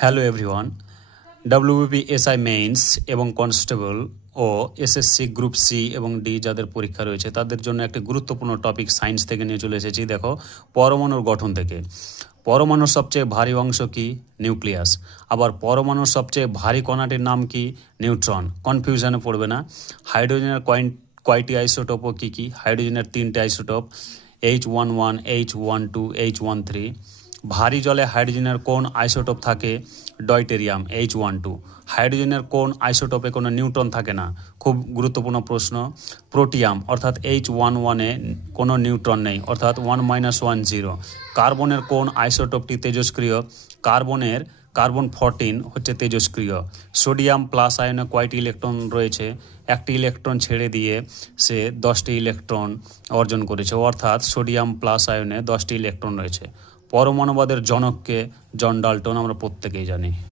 Hello everyone, WBP SI means এবং constable ও SSC group C এবং D যাদের পরীক্ষা রয়েছে তাদের জন্য একটি গুরুত্বপূর্ণ টপিক সায়েন্স থেকে নিয়ে চলে এসেছি। দেখো, পরমাণুর গঠন থেকে। পরমাণুর সবচেয়ে ভারী অংশ কি? নিউক্লিয়াস। আবার পরমাণুর সবচেয়ে ভারী কণাটির নাম কি? নিউট্রন। কনফিউশনে পড়বে না। হাইড্রোজেনের কয়টি আইসোটোপ ও কী কী? হাইড্রোজেনের 3টে আইসোটোপ, H11, H12, H13। ভারী জলে হাইড্রোজেনের কোন আইসোটোপ থাকে? Deuterium, H12। হাইড্রোজেনের কোন আইসোটোপে কোনো নিউট্রন থাকে না? খুব গুরুত্বপূর্ণ প্রশ্ন। প্রোটিয়াম অর্থাৎ H11-এ কোনো নিউট্রন নেই, অর্থাৎ 1 - 0। কার্বনের কোন আইসোটোপটি তেজস্ক্রিয়? কার্বন 14 হচ্ছে তেজস্ক্রিয়। সোডিয়াম প্লাস আয়নে কয়টি ইলেকট্রন রয়েছে? একটি ইলেকট্রন ছেড়ে দিয়ে সে 10টি ইলেকট্রন অর্জন করেছে, অর্থাৎ সোডিয়াম প্লাস আয়নে 10টি ইলেকট্রন রয়েছে। পরমাণুবাদের জনককে? জন ডাল্টন, আমরা প্রত্যেকেই জানি।